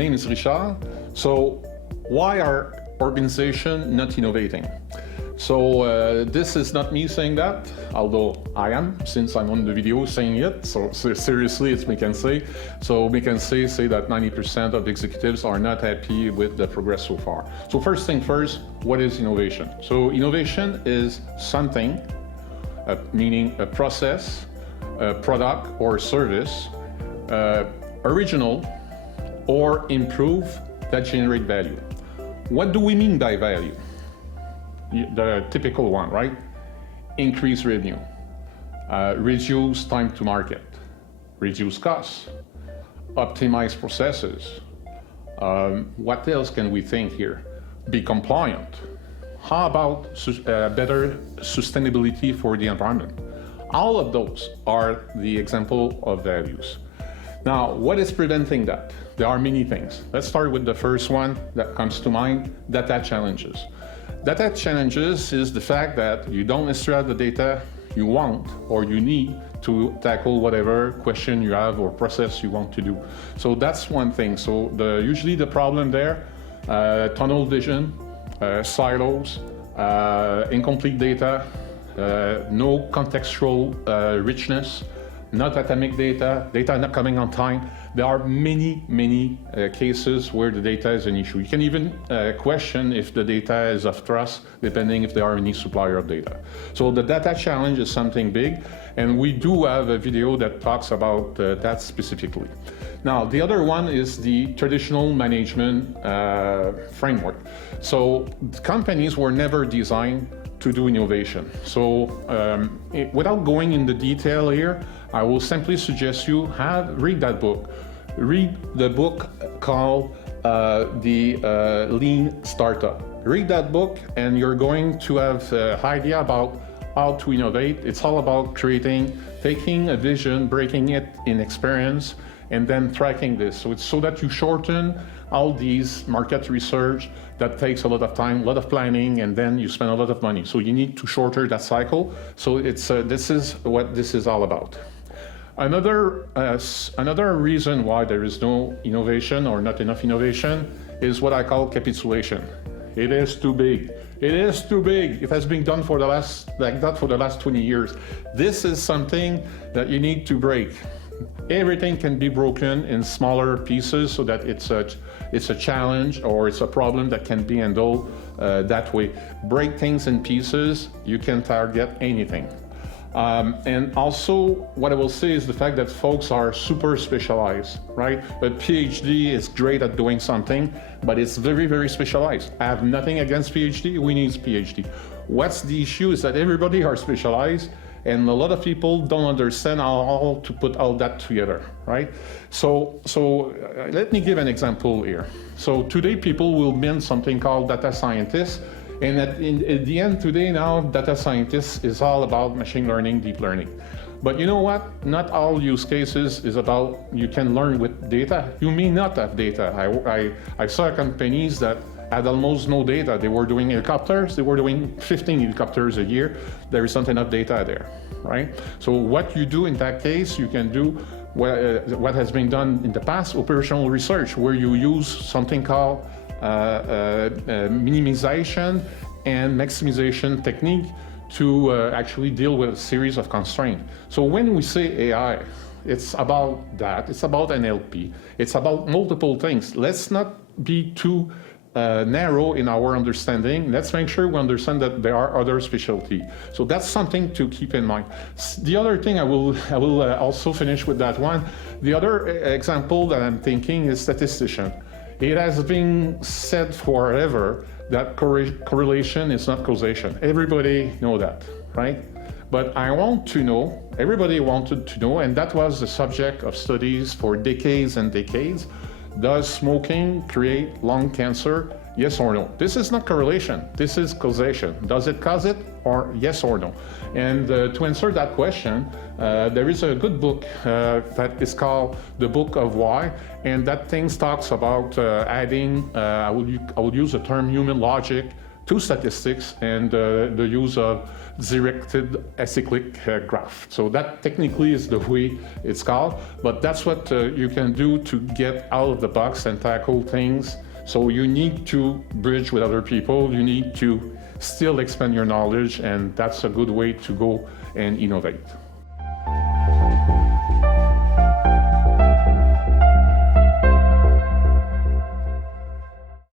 name is Richard. So why are organizations not innovating? So this is not me saying that, although I am, since I'm on the video saying it. So seriously, it's me can say. So we can say that 90% of executives are not happy with the progress so far. So first thing first, what is innovation? So innovation is something, meaning a process, a product or service, original or improve that generate value. What do we mean by value? The typical one, right? Increase revenue, reduce time to market, reduce costs, optimize processes. What else can we think here? Be compliant. How about better sustainability for the environment? All of those are the example of values. Now, what is preventing that? There are many things. Let's start with the first one that comes to mind, data challenges. Data challenges is the fact that you don't necessarily have the data you want or you need to tackle whatever question you have or process you want to do. So that's one thing. So usually the problem there, tunnel vision, silos, incomplete data, no contextual richness, not atomic data, data not coming on time. There are many cases where the data is an issue. You can even question if the data is of trust, depending if there are any supplier of data. So the data challenge is something big, and we do have a video that talks about that specifically. Now, the other one is the traditional management framework. So companies were never designed to do innovation. So without going into detail here, I will simply suggest you read that book. Read the book called the Lean Startup. Read that book and you're going to have an idea about how to innovate. It's all about taking a vision, breaking it in experience, and then tracking this. So it's so that you shorten all these market research that takes a lot of time, a lot of planning, and then you spend a lot of money. So you need to shorten that cycle. So this is what this is all about. Another reason why there is no innovation or not enough innovation is what I call capitulation. It is too big. It is too big. It has been done for the last 20 years. This is something that you need to break. Everything can be broken in smaller pieces so that it's a challenge or it's a problem that can be handled that way. Break things in pieces, you can target anything. And also, what I will say is the fact that folks are super specialized, right? A PhD is great at doing something, but it's very specialized. I have nothing against PhD, we need PhD. What's the issue is that everybody are specialized, and a lot of people don't understand how to put all that together, right? So let me give an example here. So today people will mean something called data scientists, and at the end today now, data scientists is all about machine learning, deep learning. But you know what? Not all use cases is about you can learn with data. You may not have data. I saw companies that had almost no data. They were doing helicopters. They were doing 15 helicopters a year. There is not enough data there, right? So what you do in that case, you can do what has been done in the past, operational research, where you use something called minimization and maximization technique to actually deal with a series of constraints. So when we say AI, it's about that. It's about NLP. It's about multiple things. Let's not be too narrow in our understanding. Let's make sure we understand that there are other specialties. So that's something to keep in mind. The other thing I will also finish with that one. The other example that I'm thinking is statistician. It has been said forever that correlation is not causation. Everybody know that, right? But I want to know, everybody wanted to know, and that was the subject of studies for decades and decades. Does smoking create lung cancer? Yes or no? This is not correlation, this is causation. Does it cause it, or yes or no? And to answer that question, there is a good book that is called The Book of Why, and that thing talks about adding, I will use the term human logic two statistics and the use of directed acyclic graph. So that technically is the way it's called, but that's what you can do to get out of the box and tackle things. So you need to bridge with other people, you need to still expand your knowledge, and that's a good way to go and innovate.